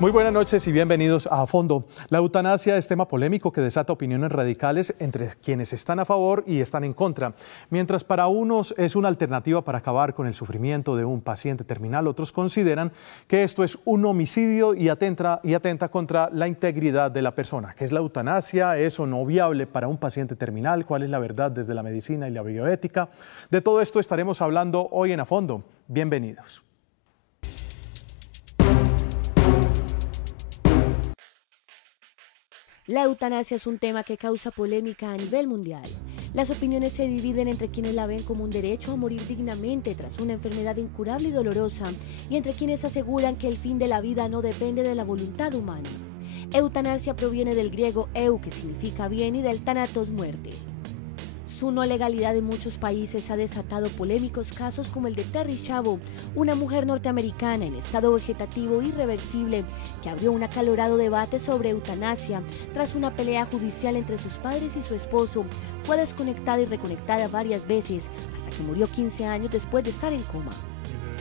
Muy buenas noches y bienvenidos a Fondo. La eutanasia es tema polémico que desata opiniones radicales entre quienes están a favor y están en contra. Mientras para unos es una alternativa para acabar con el sufrimiento de un paciente terminal, otros consideran que esto es un homicidio y atenta contra la integridad de la persona. ¿Qué es la eutanasia? ¿Es o no viable para un paciente terminal? ¿Cuál es la verdad desde la medicina y la bioética? De todo esto estaremos hablando hoy en A Fondo. Bienvenidos. La eutanasia es un tema que causa polémica a nivel mundial. Las opiniones se dividen entre quienes la ven como un derecho a morir dignamente tras una enfermedad incurable y dolorosa, y entre quienes aseguran que el fin de la vida no depende de la voluntad humana. Eutanasia proviene del griego eu, que significa bien, y del thanatos, muerte. Su no legalidad en muchos países ha desatado polémicos casos como el de Terri Schiavo, una mujer norteamericana en estado vegetativo irreversible que abrió un acalorado debate sobre eutanasia tras una pelea judicial entre sus padres y su esposo. Fue desconectada y reconectada varias veces hasta que murió 15 años después de estar en coma.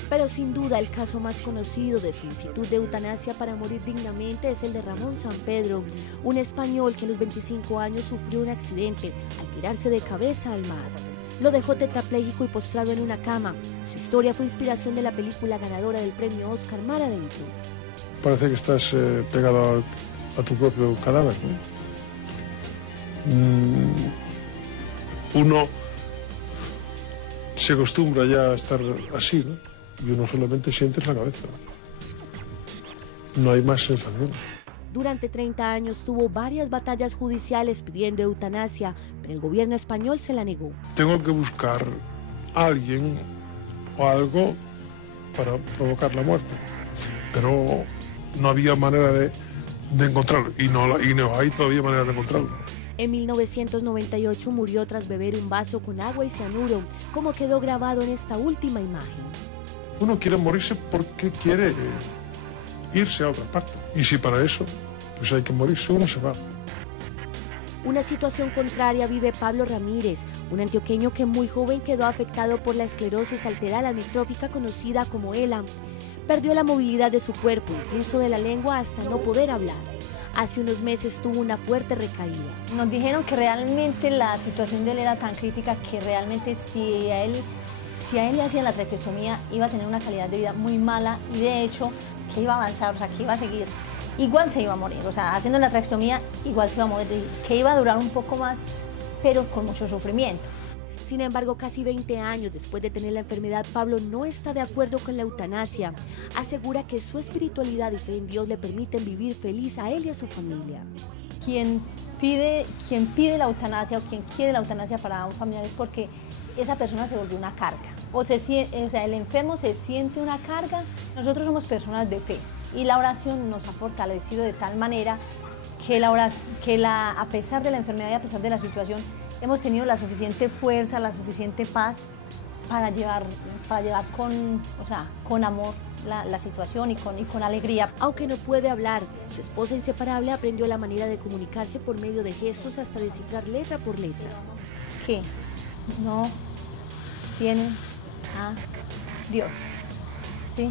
Pero sin duda el caso más conocido de solicitud de eutanasia para morir dignamente es el de Ramón Sampedro, un español que a los 25 años sufrió un accidente al tirarse de cabeza al mar. Lo dejó tetrapléjico y postrado en una cama. Su historia fue inspiración de la película ganadora del premio Oscar, Mar Adentro. Parece que estás pegado a tu propio cadáver, ¿no? Uno se acostumbra ya a estar así, ¿no? Y uno solamente siente la cabeza. No hay más sensación. Durante 30 años tuvo varias batallas judiciales pidiendo eutanasia, pero el gobierno español se la negó. Tengo que buscar a alguien o algo para provocar la muerte. Pero no había manera de encontrarlo. Y no hay todavía manera de encontrarlo. En 1998 murió tras beber un vaso con agua y cianuro, como quedó grabado en esta última imagen. Uno quiere morirse porque quiere irse a otra parte. Y si para eso pues hay que morirse, uno se va. Una situación contraria vive Pablo Ramírez, un antioqueño que muy joven quedó afectado por la esclerosis lateral amiotrófica conocida como ELA. Perdió la movilidad de su cuerpo, incluso de la lengua, hasta no poder hablar. Hace unos meses tuvo una fuerte recaída. Nos dijeron que realmente la situación de él era tan crítica que realmente si a él le hacían la traqueostomía iba a tener una calidad de vida muy mala y de hecho que iba a avanzar, o sea, que iba a seguir, igual se iba a morir, o sea, haciendo la traqueostomía igual se iba a morir, que iba a durar un poco más, pero con mucho sufrimiento. Sin embargo, casi 20 años después de tener la enfermedad, Pablo no está de acuerdo con la eutanasia. Asegura que su espiritualidad y fe en Dios le permiten vivir feliz a él y a su familia. Quien pide la eutanasia o quien quiere la eutanasia para un familiar es porque esa persona se volvió una carga. O sea, el enfermo se siente una carga. Nosotros somos personas de fe y la oración nos ha fortalecido de tal manera que a pesar de la enfermedad y a pesar de la situación, hemos tenido la suficiente fuerza, la suficiente paz para llevar con amor la situación y con alegría. Aunque no puede hablar, su esposa inseparable aprendió la manera de comunicarse por medio de gestos hasta descifrar letra por letra. ¿Qué? No tienen a Dios, ¿sí?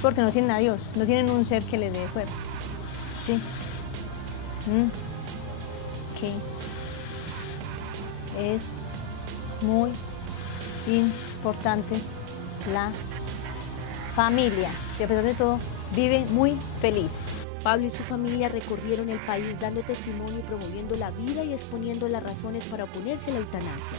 Porque no tienen a Dios, no tienen un ser que les dé fuerza, ¿sí? Que es muy importante la familia, que a pesar de todo vive muy feliz. Pablo y su familia recorrieron el país dando testimonio y promoviendo la vida y exponiendo las razones para oponerse a la eutanasia.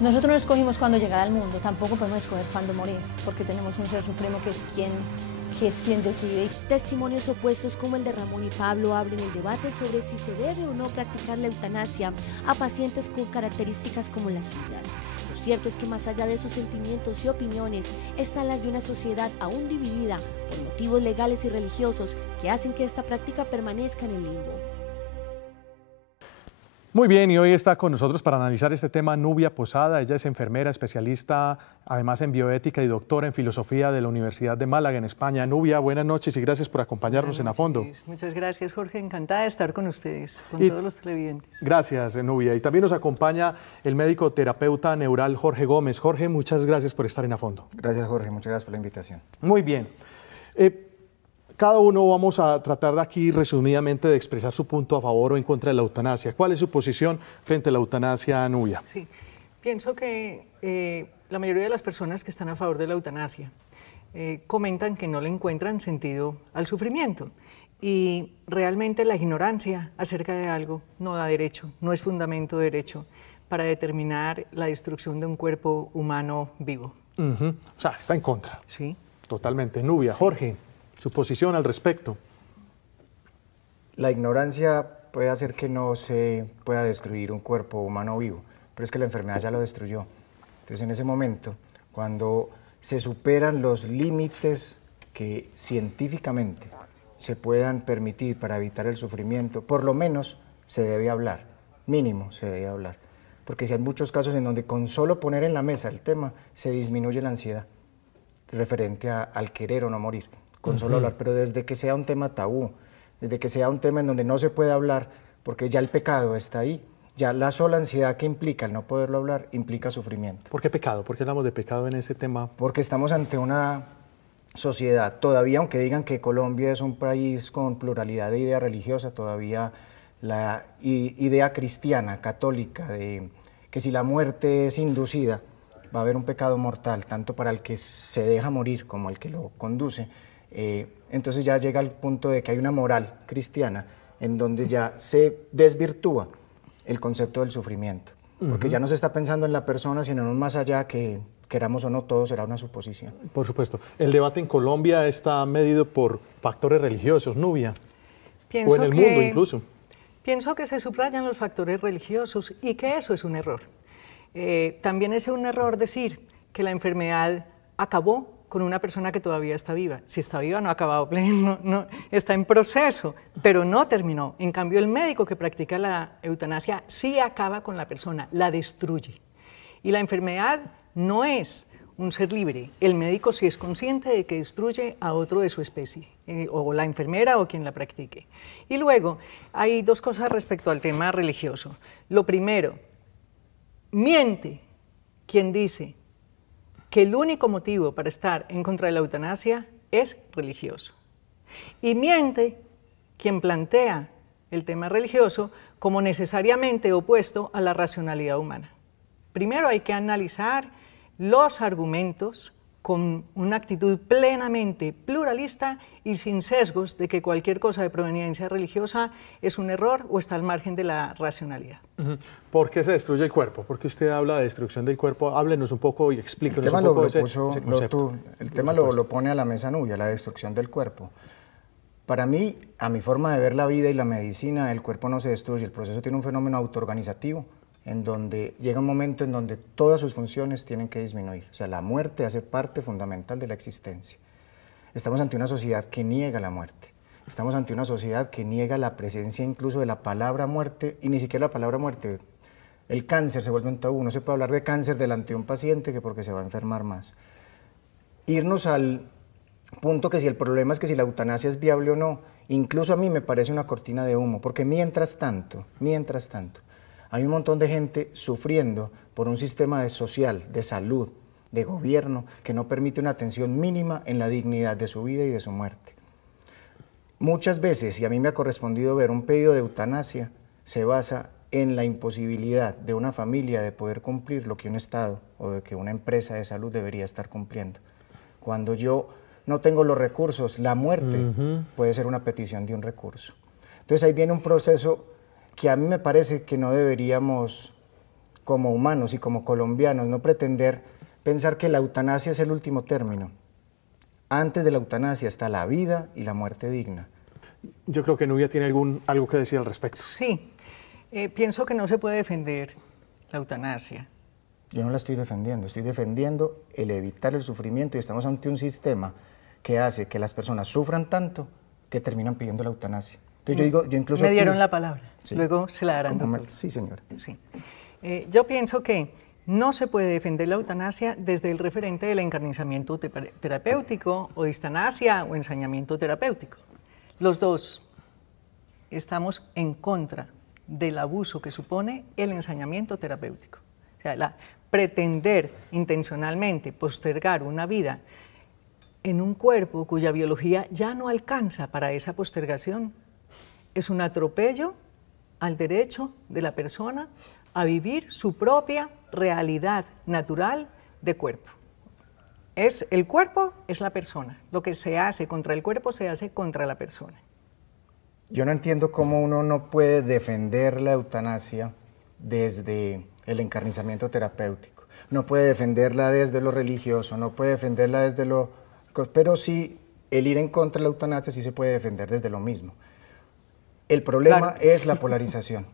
Nosotros no escogimos cuándo llegar al mundo, tampoco podemos escoger cuándo morir, porque tenemos un ser supremo que es quien decide. Testimonios opuestos como el de Ramón y Pablo abren el debate sobre si se debe o no practicar la eutanasia a pacientes con características como las suyas. Lo cierto es que más allá de sus sentimientos y opiniones, están las de una sociedad aún dividida por motivos legales y religiosos que hacen que esta práctica permanezca en el limbo. Muy bien, y hoy está con nosotros para analizar este tema Nubia Posada. Ella es enfermera, especialista además en bioética y doctora en filosofía de la Universidad de Málaga, en España. Nubia, buenas noches y gracias por acompañarnos en A Fondo. Muchas gracias, Jorge. Encantada de estar con ustedes, con todos los televidentes. Gracias, Nubia. Y también nos acompaña el médico terapeuta neural Jorge Gómez. Jorge, muchas gracias por estar en A Fondo. Gracias, Jorge. Muchas gracias por la invitación. Muy bien. Cada uno vamos a tratar de aquí resumidamente de expresar su punto a favor o en contra de la eutanasia. ¿Cuál es su posición frente a la eutanasia, Nubia? Sí, pienso que la mayoría de las personas que están a favor de la eutanasia comentan que no le encuentran sentido al sufrimiento y realmente la ignorancia acerca de algo no da derecho, no es fundamento de derecho para determinar la destrucción de un cuerpo humano vivo. O sea, está en contra. Sí. Totalmente. Nubia, Jorge, su posición al respecto. La ignorancia puede hacer que no se pueda destruir un cuerpo humano vivo, pero es que la enfermedad ya lo destruyó. Entonces, en ese momento, cuando se superan los límites que científicamente se puedan permitir para evitar el sufrimiento, por lo menos se debe hablar, mínimo se debe hablar. Porque si hay muchos casos en donde con solo poner en la mesa el tema se disminuye la ansiedad referente al querer o no morir, con solo hablar, pero desde que sea un tema tabú, desde que sea un tema en donde no se puede hablar, porque ya el pecado está ahí, ya la sola ansiedad que implica el no poderlo hablar implica sufrimiento. ¿Por qué pecado? ¿Por qué hablamos de pecado en ese tema? Porque estamos ante una sociedad, todavía aunque digan que Colombia es un país con pluralidad de idea religiosa, todavía la idea cristiana, católica, de que si la muerte es inducida, va a haber un pecado mortal, tanto para el que se deja morir como el que lo conduce. Entonces ya llega al punto de que hay una moral cristiana en donde ya se desvirtúa el concepto del sufrimiento, porque ya no se está pensando en la persona, sino en un más allá que, queramos o no, todo será una suposición. Por supuesto. ¿El debate en Colombia está medido por factores religiosos, Nubia? Pienso o en el mundo incluso. Pienso que se subrayan los factores religiosos y que eso es un error. También es un error decir que la enfermedad acabó con una persona que todavía está viva. Si está viva no ha acabado, no, está en proceso, pero no terminó. En cambio, el médico que practica la eutanasia sí acaba con la persona, la destruye. Y la enfermedad no es un ser libre. El médico sí es consciente de que destruye a otro de su especie, o la enfermera o quien la practique. Y luego, hay dos cosas respecto al tema religioso. Lo primero, miente quien dice que el único motivo para estar en contra de la eutanasia es religioso. Y miente quien plantea el tema religioso como necesariamente opuesto a la racionalidad humana. Primero hay que analizar los argumentos con una actitud plenamente pluralista y sin sesgos de que cualquier cosa de proveniencia religiosa es un error o está al margen de la racionalidad. ¿Por qué se destruye el cuerpo? ¿Por qué usted habla de destrucción del cuerpo? Háblenos un poco y explíquenos un poco ese concepto. El tema lo pone a la mesa Nubia, la destrucción del cuerpo. Para mí, a mi forma de ver la vida y la medicina, el cuerpo no se destruye, el proceso tiene un fenómeno autoorganizativo en donde llega un momento en donde todas sus funciones tienen que disminuir. O sea, la muerte hace parte fundamental de la existencia. Estamos ante una sociedad que niega la muerte. Estamos ante una sociedad que niega la presencia incluso de la palabra muerte, y ni siquiera la palabra muerte. El cáncer se vuelve un tabú. No se puede hablar de cáncer delante de un paciente que porque se va a enfermar más. Irnos al punto que si el problema es que si la eutanasia es viable o no, incluso a mí me parece una cortina de humo, porque mientras tanto, hay un montón de gente sufriendo por un sistema social, de salud, de gobierno, que no permite una atención mínima en la dignidad de su vida y de su muerte. Muchas veces, y a mí me ha correspondido ver, un pedido de eutanasia se basa en la imposibilidad de una familia de poder cumplir lo que un Estado o de que una empresa de salud debería estar cumpliendo. Cuando yo no tengo los recursos, la muerte puede ser una petición de un recurso. Entonces ahí viene un proceso que a mí me parece que no deberíamos, como humanos y como colombianos, no pretender pensar que la eutanasia es el último término. Antes de la eutanasia está la vida y la muerte digna. Yo creo que Nubia tiene algo que decir al respecto. Sí, pienso que no se puede defender la eutanasia. Yo no la estoy defendiendo el evitar el sufrimiento, y estamos ante un sistema que hace que las personas sufran tanto que terminan pidiendo la eutanasia. Entonces yo incluso... Me dieron la palabra, sí. Luego se la darán. Sí, señora. Sí. Yo pienso que no se puede defender la eutanasia desde el referente del encarnizamiento terapéutico o distanasia o ensañamiento terapéutico. Los dos estamos en contra del abuso que supone el ensañamiento terapéutico. O sea, pretender intencionalmente postergar una vida en un cuerpo cuya biología ya no alcanza para esa postergación. Es un atropello al derecho de la persona a vivir su propia realidad natural de cuerpo. El cuerpo es la persona. Lo que se hace contra el cuerpo se hace contra la persona. Yo no entiendo cómo uno no puede defender la eutanasia desde el encarnizamiento terapéutico. No puede defenderla desde lo religioso, no puede defenderla desde lo... Pero sí, el ir en contra de la eutanasia sí se puede defender desde lo mismo. El problema es la polarización.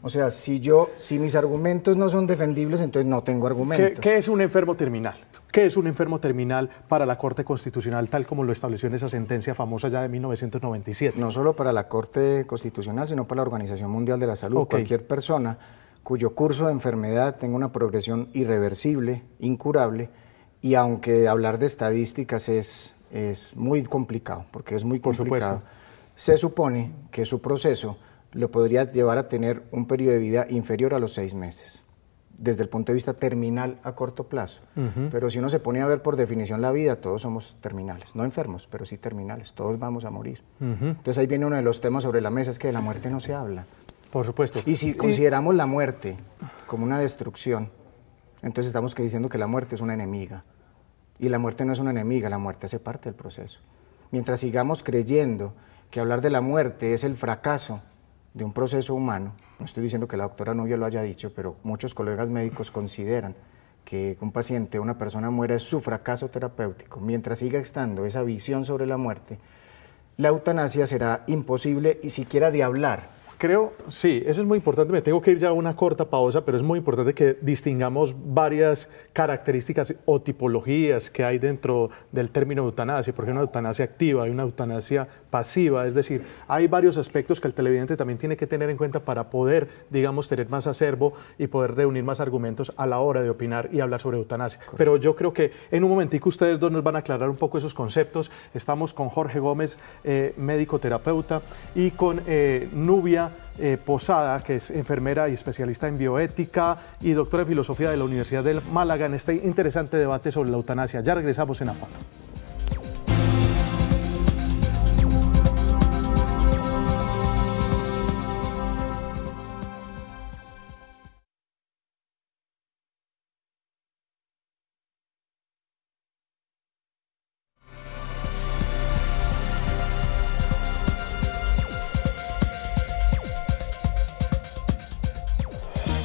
O sea, si mis argumentos no son defendibles, entonces no tengo argumentos. ¿Qué es un enfermo terminal? ¿Qué es un enfermo terminal para la Corte Constitucional, tal como lo estableció en esa sentencia famosa ya de 1997? No solo para la Corte Constitucional, sino para la Organización Mundial de la Salud. Okay. Cualquier persona cuyo curso de enfermedad tenga una progresión irreversible, incurable, y aunque hablar de estadísticas es muy complicado, porque es muy complicado, por supuesto, se supone que su proceso lo podría llevar a tener un periodo de vida inferior a los 6 meses, desde el punto de vista terminal a corto plazo. Pero si uno se pone a ver por definición la vida, todos somos terminales, no enfermos, pero sí terminales, todos vamos a morir. Entonces ahí viene uno de los temas sobre la mesa, es que de la muerte no se habla. Por supuesto. Y si consideramos la muerte como una destrucción, entonces estamos diciendo que la muerte es una enemiga. Y la muerte no es una enemiga, la muerte hace parte del proceso. Mientras sigamos creyendo que hablar de la muerte es el fracaso de un proceso humano, no estoy diciendo que la doctora Nubia lo haya dicho, pero muchos colegas médicos consideran que un paciente, una persona muera es su fracaso terapéutico. Mientras siga estando esa visión sobre la muerte, la eutanasia será imposible y siquiera de hablar. Creo, sí, eso es muy importante. Me tengo que ir ya a una corta pausa, pero es muy importante que distingamos varias características o tipologías que hay dentro del término eutanasia, porque hay una eutanasia activa, hay una eutanasia pasiva, es decir, hay varios aspectos que el televidente también tiene que tener en cuenta para poder, digamos, tener más acervo y poder reunir más argumentos a la hora de opinar y hablar sobre eutanasia. Correcto. Pero yo creo que en un momentico ustedes dos nos van a aclarar un poco esos conceptos. Estamos con Jorge Gómez, médico terapeuta, y con Nubia Posada, que es enfermera y especialista en bioética y doctora en filosofía de la Universidad de Málaga, en este interesante debate sobre la eutanasia. Ya regresamos en A Fondo.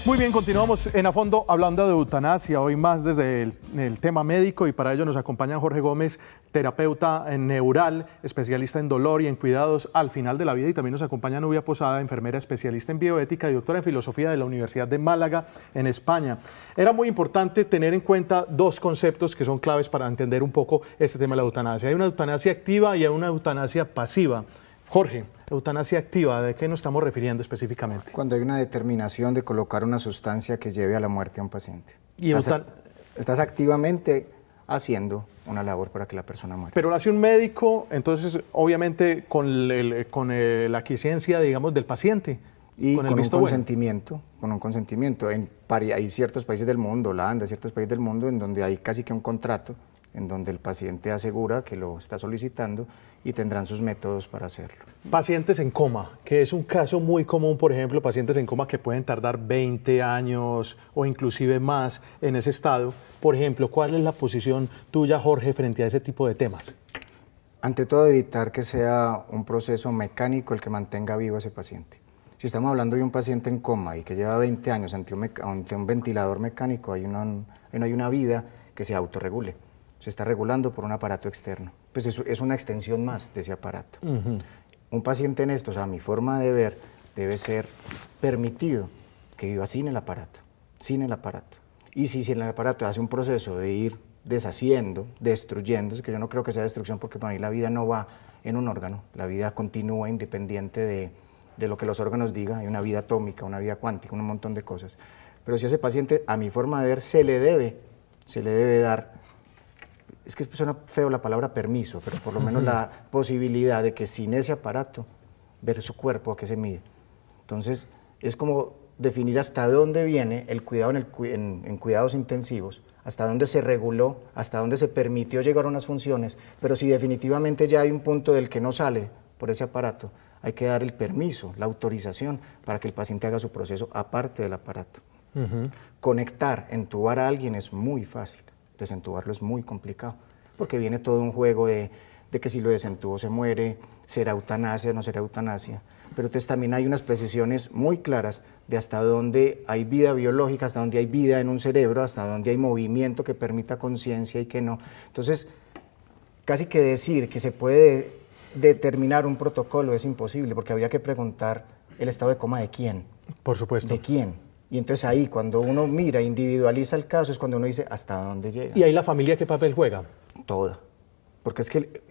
Muy bien, continuamos en A Fondo hablando de eutanasia, hoy más desde el tema médico, y para ello nos acompaña Jorge Gómez, terapeuta neural, especialista en dolor y en cuidados al final de la vida, y también nos acompaña Nubia Posada, enfermera especialista en bioética y doctora en filosofía de la Universidad de Málaga en España. Era muy importante tener en cuenta dos conceptos que son claves para entender un poco este tema de la eutanasia. Hay una eutanasia activa y hay una eutanasia pasiva. Jorge, eutanasia activa, ¿de qué nos estamos refiriendo específicamente? Cuando hay una determinación de colocar una sustancia que lleve a la muerte a un paciente. Y estás activamente haciendo una labor para que la persona muera. Pero lo hace un médico, entonces obviamente con la aquiescencia, digamos, del paciente. Y con un consentimiento, hay ciertos países del mundo, Holanda, ciertos países del mundo, en donde hay casi que un contrato, en donde el paciente asegura que lo está solicitando y tendrán sus métodos para hacerlo. Pacientes en coma, que es un caso muy común, por ejemplo, pacientes en coma que pueden tardar 20 años o inclusive más en ese estado. Por ejemplo, ¿cuál es la posición tuya, Jorge, frente a ese tipo de temas? Ante todo, evitar que sea un proceso mecánico el que mantenga vivo a ese paciente. Si estamos hablando de un paciente en coma y que lleva 20 años ante un ventilador mecánico, no hay una vida que se autorregule. Se está regulando por un aparato externo. Pues eso es una extensión más de ese aparato. Un paciente en estos, a mi forma de ver, debe ser permitido que viva sin el aparato, Y si el aparato hace un proceso de ir deshaciendo, destruyéndose, que yo no creo que sea destrucción, porque para mí la vida no va en un órgano, la vida continúa independiente de lo que los órganos digan, hay una vida atómica, una vida cuántica, un montón de cosas. Pero si a ese paciente, a mi forma de ver, se le debe dar, es que suena feo la palabra permiso, pero por lo menos la posibilidad de que sin ese aparato, ver su cuerpo a qué se mide. Entonces, es como definir hasta dónde viene el cuidado en cuidados intensivos, hasta dónde se reguló, hasta dónde se permitió llegar a unas funciones, pero si definitivamente ya hay un punto del que no sale por ese aparato, hay que dar el permiso, la autorización para que el paciente haga su proceso aparte del aparato. Conectar, entubar a alguien es muy fácil, desentubarlo es muy complicado, porque viene todo un juego de que si lo desentubo se muere, será eutanasia, no será eutanasia, pero entonces también hay unas precisiones muy claras de hasta dónde hay vida biológica, hasta dónde hay vida en un cerebro, hasta dónde hay movimiento que permita conciencia y que no. Entonces, casi que decir que se puede determinar un protocolo es imposible, porque habría que preguntar el estado de coma de quién. Por supuesto. ¿De quién? Y entonces ahí, cuando uno mira, individualiza el caso, es cuando uno dice hasta dónde llega. ¿Y ahí la familia qué papel juega? Toda. Porque es que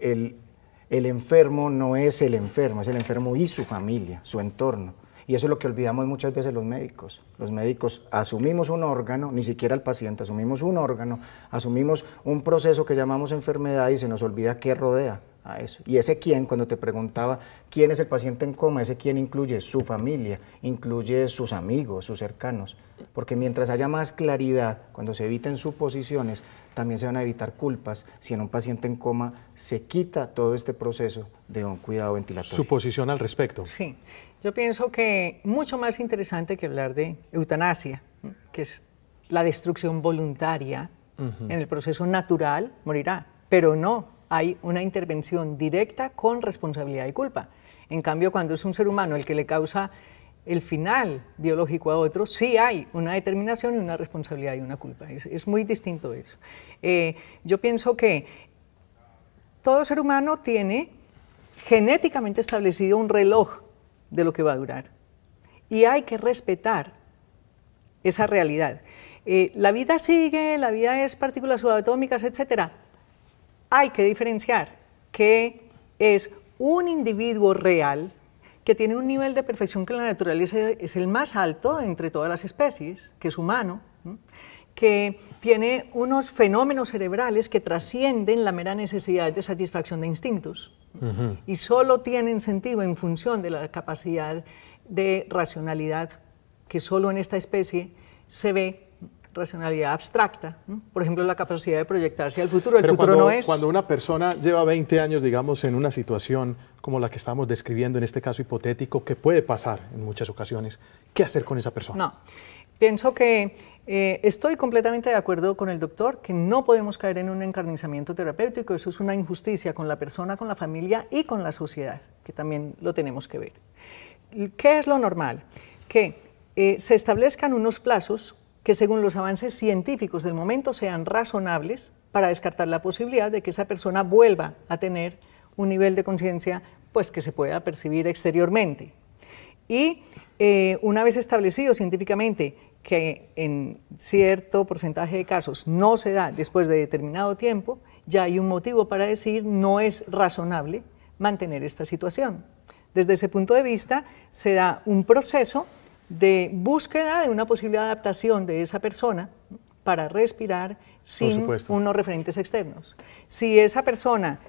el enfermo no es el enfermo, es el enfermo y su familia, su entorno. Y eso es lo que olvidamos muchas veces los médicos. Los médicos asumimos un órgano, ni siquiera el paciente, asumimos un órgano, asumimos un proceso que llamamos enfermedad y se nos olvida qué rodea a eso. Y ese quién, cuando te preguntaba quién es el paciente en coma, ese quién incluye su familia, incluye sus amigos, sus cercanos. Porque mientras haya más claridad, cuando se eviten suposiciones, también se van a evitar culpas si en un paciente en coma se quita todo este proceso de un cuidado ventilatorio. ¿Su posición al respecto? Sí, yo pienso que mucho más interesante que hablar de eutanasia, que es la destrucción voluntaria en el proceso natural, morirá, pero no hay una intervención directa con responsabilidad y culpa. En cambio, cuando es un ser humano el que le causa el final biológico a otro, sí hay una determinación y una responsabilidad y una culpa. Es muy distinto eso. Yo pienso que todo ser humano tiene genéticamente establecido un reloj de lo que va a durar y hay que respetar esa realidad. La vida sigue, la vida es partículas subatómicas, etc. Hay que diferenciar que es un individuo real que tiene un nivel de perfección que en la naturaleza es el más alto entre todas las especies, que es humano, que tiene unos fenómenos cerebrales que trascienden la mera necesidad de satisfacción de instintos y solo tienen sentido en función de la capacidad de racionalidad que solo en esta especie se ve, racionalidad abstracta, por ejemplo, la capacidad de proyectarse al futuro. El futuro no es... Cuando una persona lleva 20 años, digamos, en una situación como la que estamos describiendo en este caso hipotético, que puede pasar en muchas ocasiones, ¿qué hacer con esa persona? No, pienso que estoy completamente de acuerdo con el doctor, que no podemos caer en un encarnizamiento terapéutico, eso es una injusticia con la persona, con la familia y con la sociedad, que también lo tenemos que ver. ¿Qué es lo normal? Que se establezcan unos plazos que según los avances científicos del momento sean razonables para descartar la posibilidad de que esa persona vuelva a tener un nivel de conciencia pues, que se pueda percibir exteriormente. Y una vez establecido científicamente que en cierto porcentaje de casos no se da después de determinado tiempo, ya hay un motivo para decir no es razonable mantener esta situación. Desde ese punto de vista se da un proceso de búsqueda de una posible adaptación de esa persona para respirar sin unos referentes externos. Si esa persona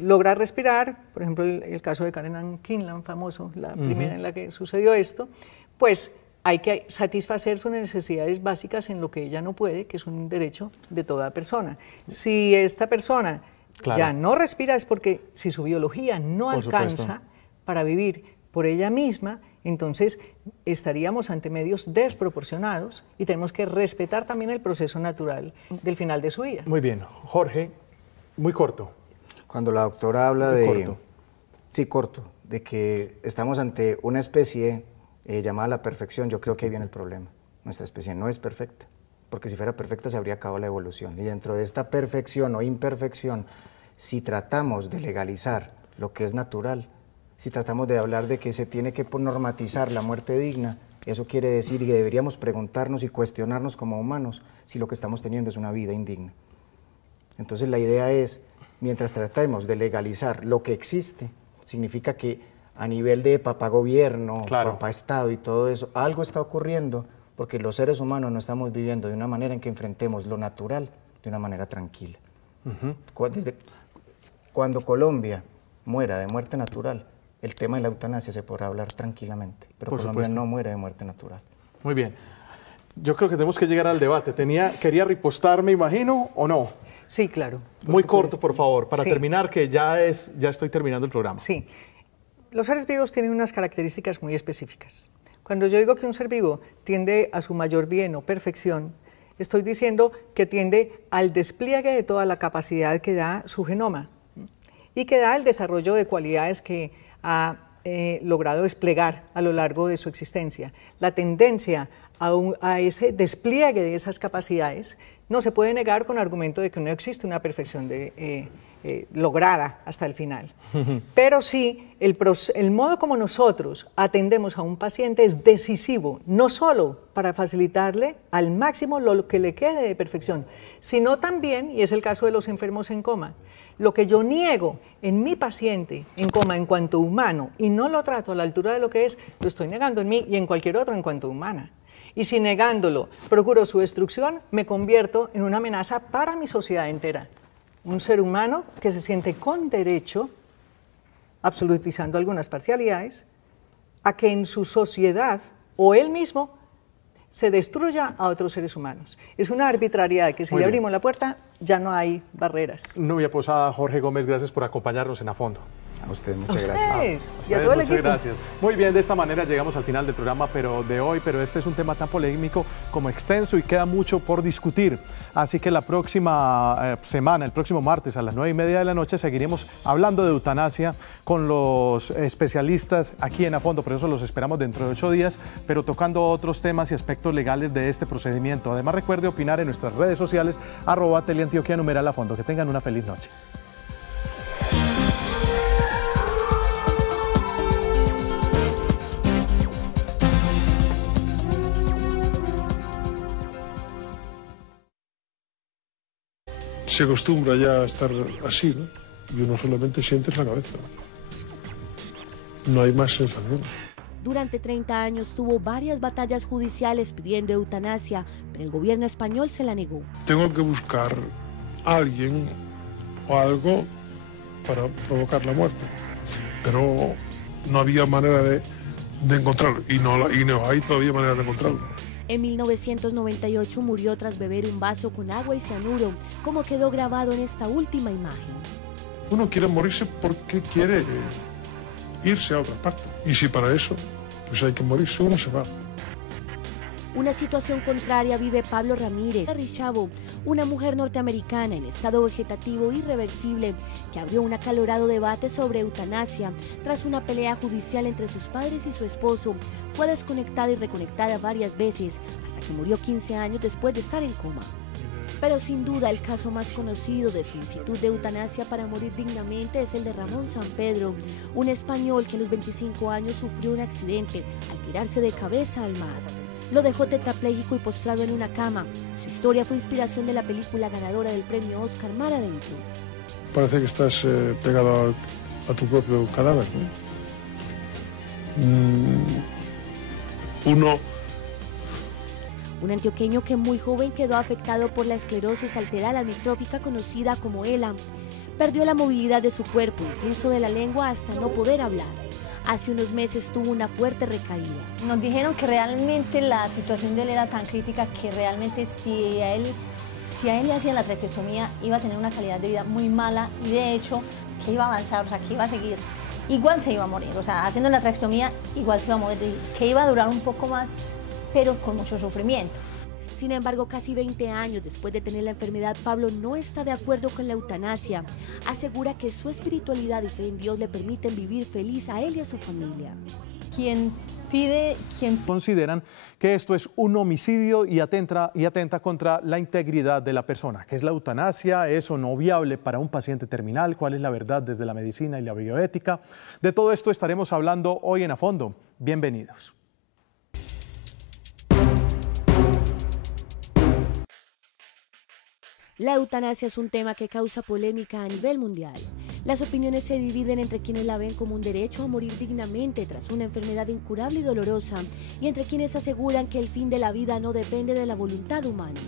logra respirar, por ejemplo el caso de Karen Ann Kinlan, famoso, la primera en la que sucedió esto, pues hay que satisfacer sus necesidades básicas en lo que ella no puede, que es un derecho de toda persona. Si esta persona ya no respira es porque si su biología no alcanza para vivir por ella misma, entonces estaríamos ante medios desproporcionados y tenemos que respetar también el proceso natural del final de su vida. Muy bien. Jorge, muy corto. Cuando la doctora habla de que estamos ante una especie llamada la perfección, yo creo que ahí viene el problema. Nuestra especie no es perfecta, porque si fuera perfecta se habría acabado la evolución. Y dentro de esta perfección o imperfección, si tratamos de legalizar lo que es natural, si tratamos de hablar de que se tiene que normatizar la muerte digna, eso quiere decir que deberíamos preguntarnos y cuestionarnos como humanos si lo que estamos teniendo es una vida indigna. Entonces la idea es, mientras tratemos de legalizar lo que existe, significa que a nivel de papá gobierno, papá Estado y todo eso, algo está ocurriendo porque los seres humanos no estamos viviendo de una manera en que enfrentemos lo natural de una manera tranquila. Cuando Colombia muera de muerte natural, el tema de la eutanasia se podrá hablar tranquilamente, pero Colombia no muere de muerte natural. Muy bien. Yo creo que tenemos que llegar al debate. Quería ripostar, me imagino, ¿o no? Sí, claro. Muy corto, por favor, para Sí. terminar, que ya estoy terminando el programa. Sí. Los seres vivos tienen unas características muy específicas. Cuando yo digo que un ser vivo tiende a su mayor bien o perfección, estoy diciendo que tiende al despliegue de toda la capacidad que da su genoma y que da el desarrollo de cualidades que ha logrado desplegar a lo largo de su existencia. La tendencia a ese despliegue de esas capacidades no se puede negar con argumento de que no existe una perfección lograda hasta el final. Pero sí, el modo como nosotros atendemos a un paciente es decisivo, no solo para facilitarle al máximo lo que le quede de perfección, sino también, y es el caso de los enfermos en coma, lo que yo niego en mi paciente en coma en cuanto humano y no lo trato a la altura de lo que es, lo estoy negando en mí y en cualquier otro en cuanto humana. Y si negándolo procuro su destrucción, me convierto en una amenaza para mi sociedad entera. Un ser humano que se siente con derecho, absolutizando algunas parcialidades, a que en su sociedad o él mismo se destruya a otros seres humanos. Es una arbitrariedad que si Muy le bien. abrimos la puerta ya no hay barreras. Nubia Posada, Jorge Gómez, gracias por acompañarnos en A Fondo. A usted, A muchas gracias. ustedes y a Ustedes, todo el muchas equipo. gracias. Muy bien, de esta manera llegamos al final del programa de hoy, pero este es un tema tan polémico como extenso y queda mucho por discutir. Así que la próxima semana, el próximo martes a las 9:30 de la noche, seguiremos hablando de eutanasia con los especialistas aquí en A Fondo. Por eso los esperamos dentro de 8 días, pero tocando otros temas y aspectos legales de este procedimiento. Además, recuerde opinar en nuestras redes sociales, @Teleantioquia @ A Fondo. Que tengan una feliz noche. Se acostumbra ya a estar así, ¿no? Y uno solamente siente en la cabeza. No hay más sensación. Durante 30 años tuvo varias batallas judiciales pidiendo eutanasia, pero el gobierno español se la negó. Tengo que buscar a alguien o algo para provocar la muerte. Pero no había manera de encontrarlo. Y no hay todavía manera de encontrarlo. En 1998 murió tras beber un vaso con agua y cianuro, como quedó grabado en esta última imagen. Uno quiere morirse porque quiere irse a otra parte. Y si para eso pues hay que morirse, uno se va. Una situación contraria vive Pablo Ramírez Richavo, una mujer norteamericana en estado vegetativo irreversible que abrió un acalorado debate sobre eutanasia tras una pelea judicial entre sus padres y su esposo. Fue desconectada y reconectada varias veces hasta que murió 15 años después de estar en coma. Pero sin duda el caso más conocido de solicitud de eutanasia para morir dignamente es el de Ramón Sampedro, un español que a los 25 años sufrió un accidente al tirarse de cabeza al mar. Lo dejó tetrapléjico y postrado en una cama. Su historia fue inspiración de la película ganadora del premio Oscar, Mar Adentro. Parece que estás pegado a tu propio cadáver, ¿no? Un antioqueño que muy joven quedó afectado por la esclerosis lateral amiotrófica conocida como ELA. Perdió la movilidad de su cuerpo, incluso de la lengua, hasta no poder hablar. Hace unos meses tuvo una fuerte recaída. Nos dijeron que realmente la situación de él era tan crítica que realmente si a él le hacían la traqueostomía iba a tener una calidad de vida muy mala y de hecho que iba a avanzar, o sea, que iba a seguir. Igual se iba a morir, o sea, haciendo la traqueostomía igual se iba a morir, que iba a durar un poco más, pero con mucho sufrimiento. Sin embargo, casi 20 años después de tener la enfermedad, Pablo no está de acuerdo con la eutanasia. Asegura que su espiritualidad y fe en Dios le permiten vivir feliz a él y a su familia. Consideran que esto es un homicidio y atenta contra la integridad de la persona. ¿Qué es la eutanasia? ¿Es o no viable para un paciente terminal? ¿Cuál es la verdad desde la medicina y la bioética? De todo esto estaremos hablando hoy en A Fondo. Bienvenidos. La eutanasia es un tema que causa polémica a nivel mundial. Las opiniones se dividen entre quienes la ven como un derecho a morir dignamente tras una enfermedad incurable y dolorosa, y entre quienes aseguran que el fin de la vida no depende de la voluntad humana.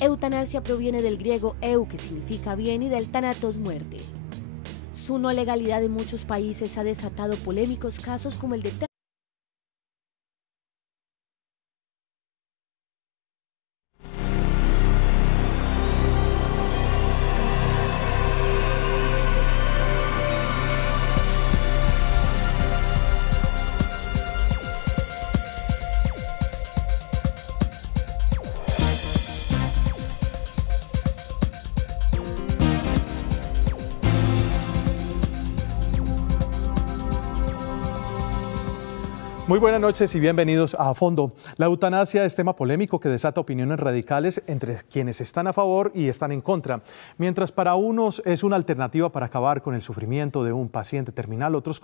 Eutanasia proviene del griego eu, que significa bien, y del thanatos, muerte. Su no legalidad en muchos países ha desatado polémicos casos como el de Muy buenas noches y bienvenidos a Fondo. La eutanasia es tema polémico que desata opiniones radicales entre quienes están a favor y están en contra. Mientras para unos es una alternativa para acabar con el sufrimiento de un paciente terminal, otros